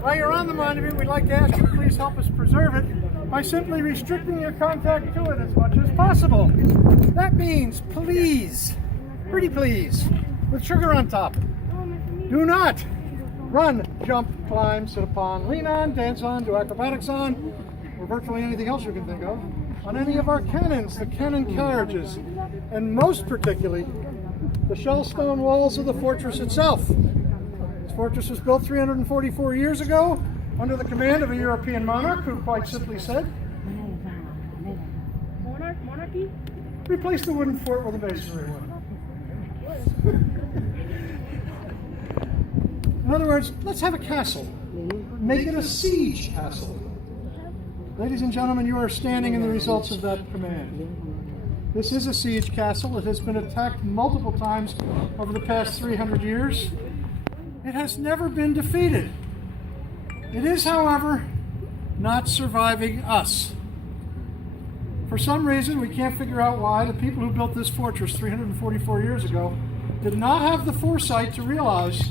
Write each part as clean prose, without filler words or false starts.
While you're on the monument, we'd like to ask you to please help us preserve it by simply restricting your contact to it as much as possible. That means please, pretty please, with sugar on top. Do not run, jump, climb, sit upon, lean on, dance on, do acrobatics on, or virtually anything else you can think of, on any of our cannons, the cannon carriages, and most particularly, the shell stone walls of the fortress itself. This fortress was built 344 years ago under the command of a European monarch who quite simply said, Monarchy? replace the wooden fort with a masonry one. In other words, let's have a castle. Make it a siege castle. Ladies and gentlemen, you are standing in the results of that command. This is a siege castle. It has been attacked multiple times over the past 300 years. It has never been defeated. It is, however, not surviving us. For some reason, we can't figure out why the people who built this fortress 344 years ago did not have the foresight to realize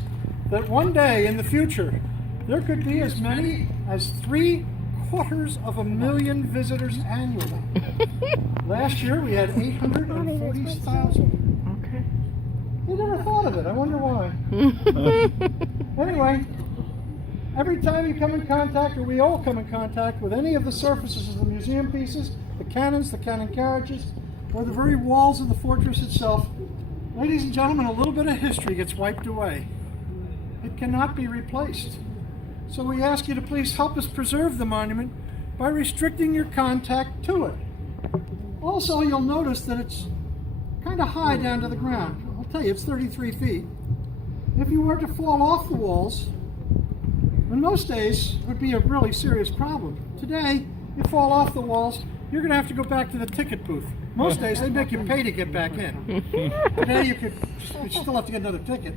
that one day in the future, there could be as many as 750,000 visitors annually. Last year, we had 840,000. Okay. You never thought of it. I wonder why. Anyway, every time you come in contact, or we all come in contact with any of the surfaces of the museum pieces, the cannons, the cannon carriages, or the very walls of the fortress itself, ladies and gentlemen, a little bit of history gets wiped away. It cannot be replaced. So we ask you to please help us preserve the monument by restricting your contact to it. Also, you'll notice that it's kind of high down to the ground. I'll tell you, it's 33 feet. If you were to fall off the walls, in most days, it would be a really serious problem. Today, you fall off the walls, you're going to have to go back to the ticket booth. Most days, they make you pay to get back in. Today, you still have to get another ticket.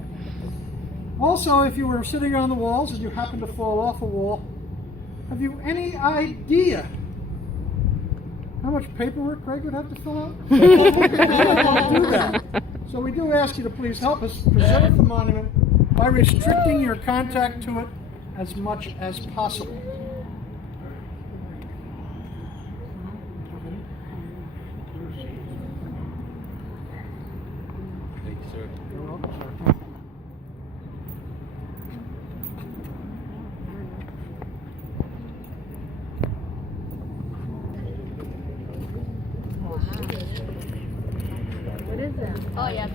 Also, if you were sitting on the walls and you happened to fall off a wall, have you any idea how much paperwork Craig would have to fill out? Don't do that. So we do ask you to please help us preserve the monument by restricting your contact to it as much as possible. Thank you, sir. You're welcome, sir. What is that? Oh, yeah.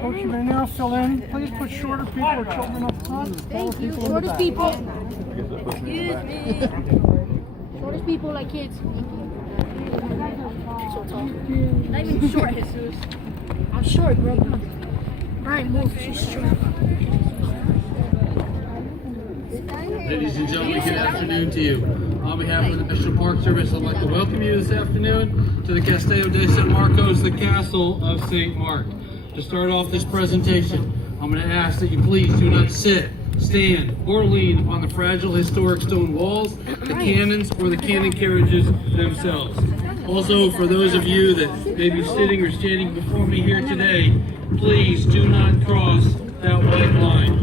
Folks, you may now fill in. Please put shorter people or children up front. Thank you. People in the Shortest back. people. Excuse me. Shortest people like kids. Thank you. So tall. Not even short, Jesus. I'm short, bro. Brian, move. She's short. Ladies and gentlemen, good afternoon to you. On behalf of the National Park Service, I'd like to welcome you this afternoon to the Castillo de San Marcos, the Castle of St. Mark. To start off this presentation, I'm going to ask that you please do not sit, stand, or lean on the fragile historic stone walls, the cannons, or the cannon carriages themselves. Also, for those of you that may be sitting or standing before me here today, please do not cross that white line.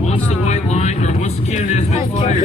Once the white line, or once the cannon has been fired,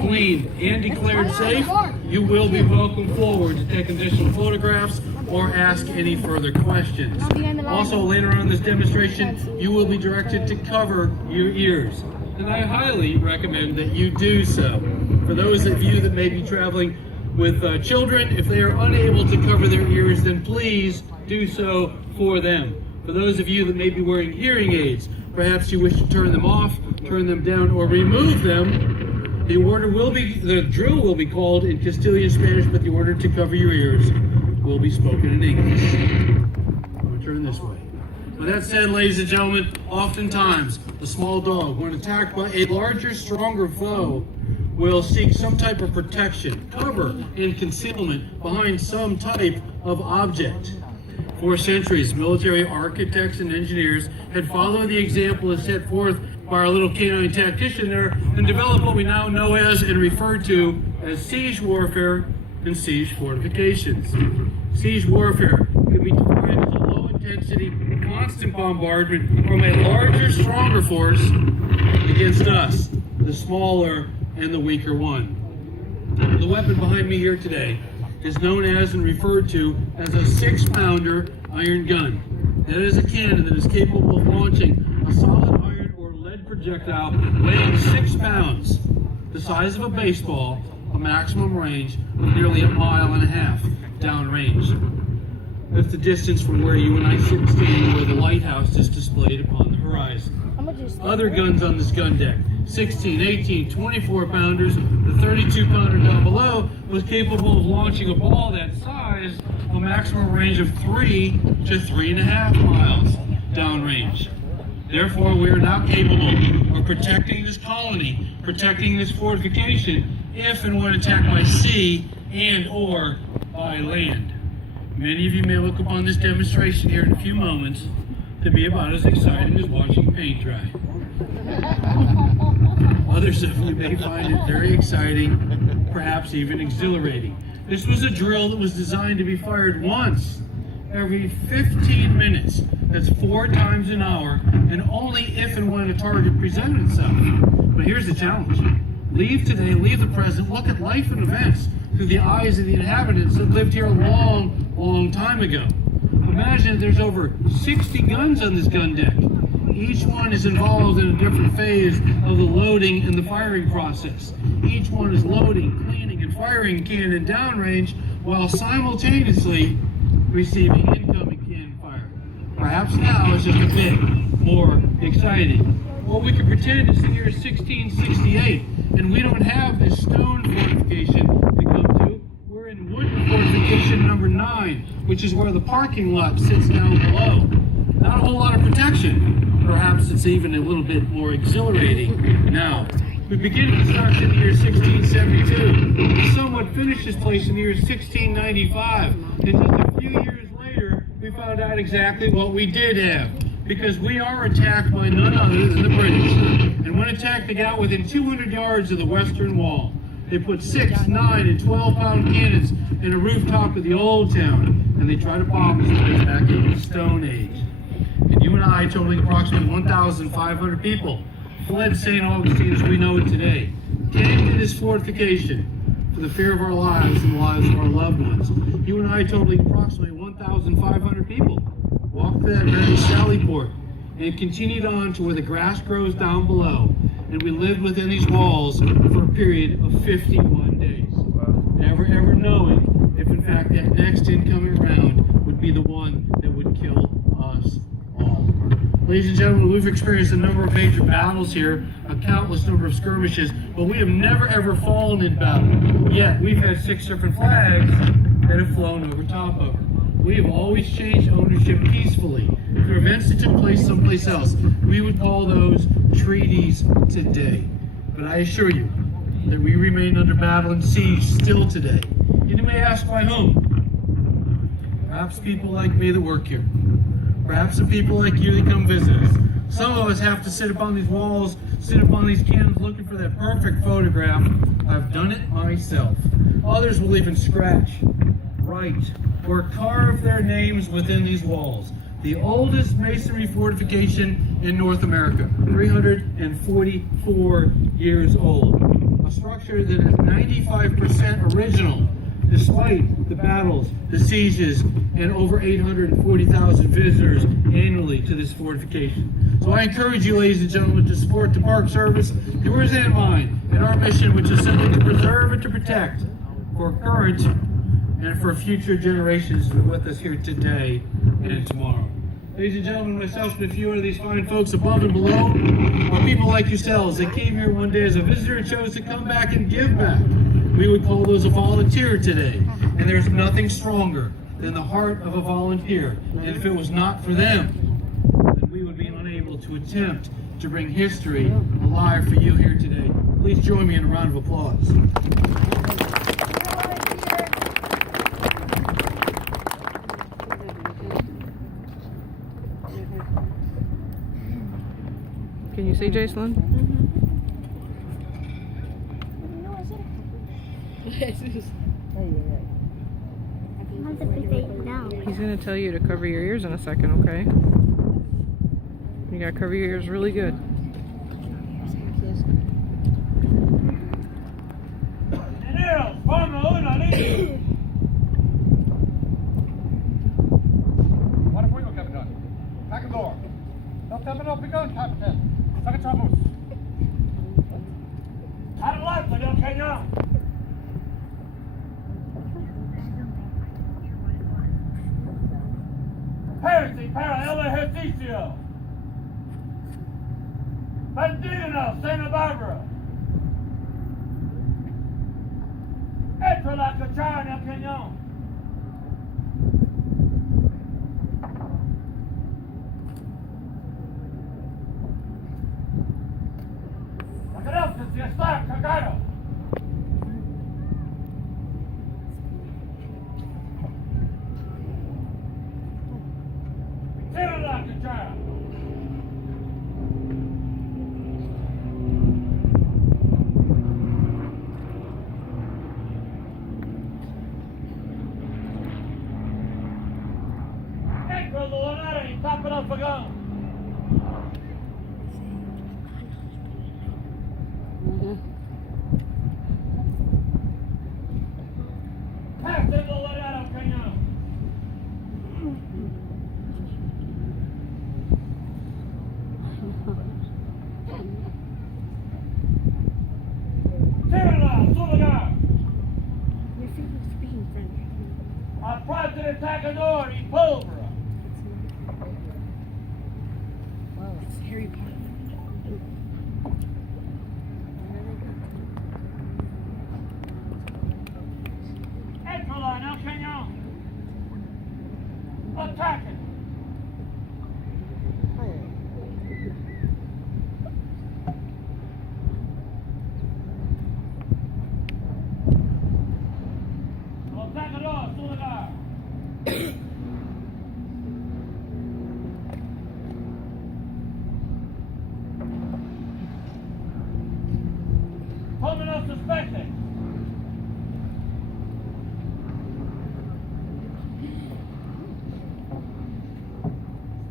cleaned, and declared safe, you will be welcomed forward to take additional photographs or ask any further questions. Also, later on in this demonstration, you will be directed to cover your ears. And I highly recommend that you do so. For those of you that may be traveling with children, if they are unable to cover their ears, then please do so for them. For those of you that may be wearing hearing aids, perhaps you wish to turn them off, turn them down, or remove them, the drill will be called in Castilian Spanish, but the order to cover your ears will be spoken in English. I'm going to turn this way. With that said, ladies and gentlemen, oftentimes a small dog, when attacked by a larger, stronger foe, will seek some type of protection, cover, and concealment behind some type of object. For centuries, military architects and engineers had followed the example as set forth by our little canine tactician there and developed what we now know as and refer to as siege warfare and siege fortifications. Siege warfare can be defined as a low-intensity, constant bombardment from a larger, stronger force against us. the smaller and the weaker one. The weapon behind me here today is known as and referred to as a 6-pounder iron gun. That is a cannon that is capable of launching a solid iron or lead projectile weighing 6 pounds, the size of a baseball, a maximum range of nearly 1.5 miles downrange. That's the distance from where you and I sit standing where the lighthouse is displayed upon the horizon. Other guns on this gun deck, 16, 18, 24 pounders, the 32 pounder down below was capable of launching a ball that size, a maximum range of 3 to 3.5 miles downrange. Therefore, we are now capable of protecting this colony, protecting this fortification, if and when attacked by sea and or by land. Many of you may look upon this demonstration here in a few moments to be about as exciting as watching paint dry. Others of you may find it very exciting, perhaps even exhilarating. This was a drill that was designed to be fired once every 15 minutes. That's 4 times an hour, and only if and when a target presented itself. But here's the challenge. Leave today, leave the present, look at life and events through the eyes of the inhabitants that lived here a long, long time ago. Imagine there's over 60 guns on this gun deck. Each one is involved in a different phase of the loading and the firing process. Each one is loading, cleaning, and firing cannon downrange while simultaneously receiving incoming cannon fire. Perhaps now it's just a bit more exciting. Well, we could pretend it's the year 1668 and we don't have this stone fortification to come to. We're in wooden fortification number 9, which is where the parking lot sits down below. Not a whole lot of protection. Perhaps it's even a little bit more exhilarating now. We begin construction in the year 1672. We somewhat finished this place in the year 1695. And just a few years later, we found out exactly what we did have. Because we are attacked by none other than the British. And when attacked, they got within 200 yards of the western wall. They put 6, 9, and 12-pound cannons in a rooftop of the old town, and they tried to bomb us back in the Stone Age. And you and I, totaling approximately 1,500 people, fled St. Augustine as we know it today, came to this fortification for the fear of our lives and the lives of our loved ones. You and I, totaling approximately 1,500 people, walked to that very sally port and continued on to where the grass grows down below, and we lived within these walls for a period of 51 days. Never ever knowing if in fact that next incoming round would be the one that would kill us all. Ladies and gentlemen, we've experienced a number of major battles here, a countless number of skirmishes, but we have never ever fallen in battle. Yet we've had 6 different flags that have flown over top of her. We have always changed ownership peacefully for events that took place someplace else. We would call those treaties today. But I assure you that we remain under battle and siege still today. And you may ask, why whom? Perhaps people like me that work here. Perhaps the people like you that come visit us. Some of us have to sit upon these walls, sit upon these cannons looking for that perfect photograph. I've done it myself. Others will even scratch, write, or carve their names within these walls. The oldest masonry fortification in North America, 344 years old. A structure that is 95% original, despite the battles, the sieges, and over 840,000 visitors annually to this fortification. So I encourage you, ladies and gentlemen, to support the Park Service, yours and mine, in our mission, which is simply to preserve and to protect for current and for future generations who are with us here today and tomorrow. Ladies and gentlemen, myself and a few of these fine folks above and below are people like yourselves that came here one day as a visitor and chose to come back and give back. We would call those a volunteer today. And there's nothing stronger than the heart of a volunteer. And if it was not for them, then we would be unable to attempt to bring history alive for you here today. Please join me in a round of applause. Can you see Jacelyn? He's going to tell you to cover your ears in a second, okay? You got to cover your ears really good. Para fuego, Capitán. Pagador. No tamen op begun, Capitán. Sagatamos. Adelante, del cañón. Heresy para el ejercicio. Bandido, Santa Barbara. Entra la cuchara en el cañón. La cabeza si está cargado. Tira la cuchara. Entra la lonera y tapa el fogón. Pase la lonera al cañón. Tírala, su lugar. Aparte del atacador y pólvora. Entrala en el cañón. Ataquen. Atacador, su lugar. Tomen los suspectos.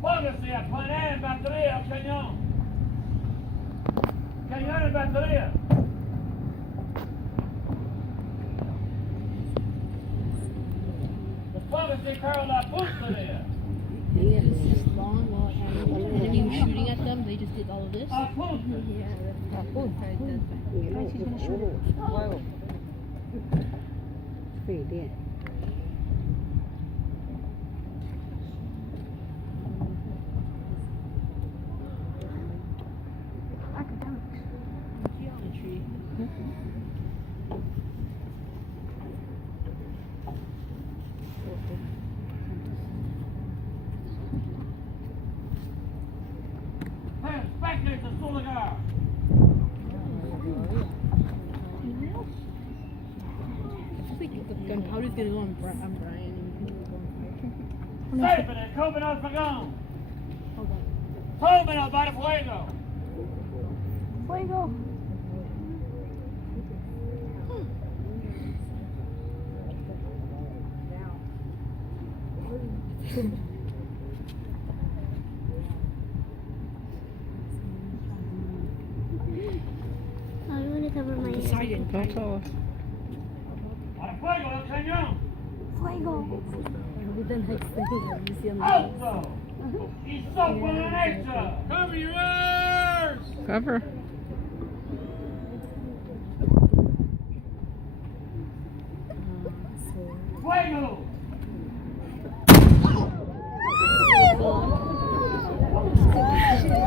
Póngase a poner en batería al cañón. Cañón en batería. Póngase para la puntería. Yeah, this is long, and then he was shooting at them. They just did all of this. Apunte. Geometry. Inspectors of su lugar. I think the gunpowder's gonna go on Brian. Saben el comen al fogón. Hold on. Tomen al bar fuego. Fuego. I want to cover my head. Don't tell us. Al fuego el cañón. Fuego. Alto. Y sopa derecha. Cover your ears. Cover. Fuego.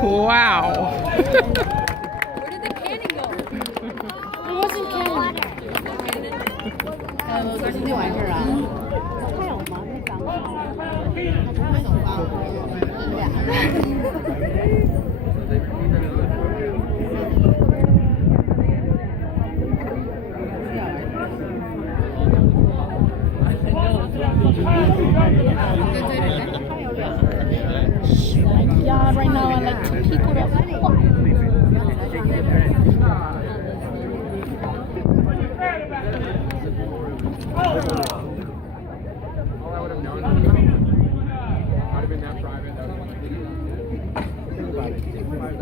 Wow. Where did the cannon go? It wasn't cannon. Yeah, right now I like to keep it up. All I would have known. I'd have been that private. That would have been like, think about it.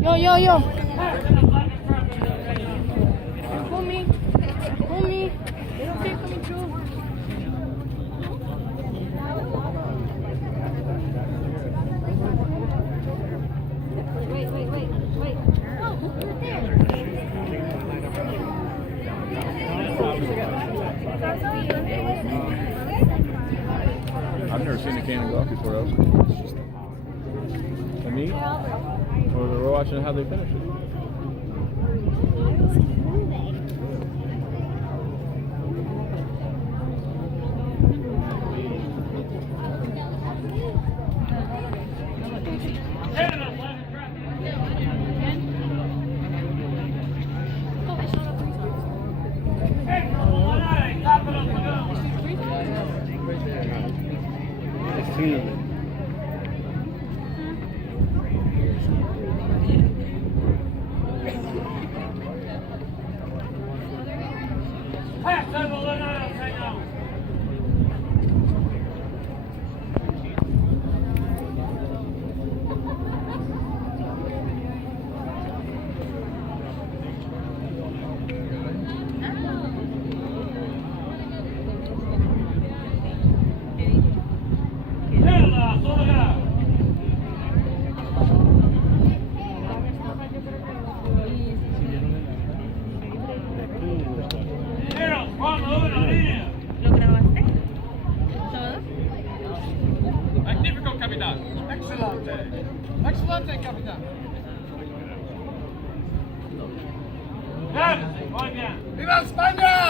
Yo, yo, yo. Pull me. Pull me. They don't care coming through. Wait. Oh, right there. I've never seen a cannon go off before else. And me? Or we're watching how they finish it. ¿Lo grabaste? ¿Todo? Magnifico, Capitán. Excelente. Excelente, Capitán. ¡Viva España!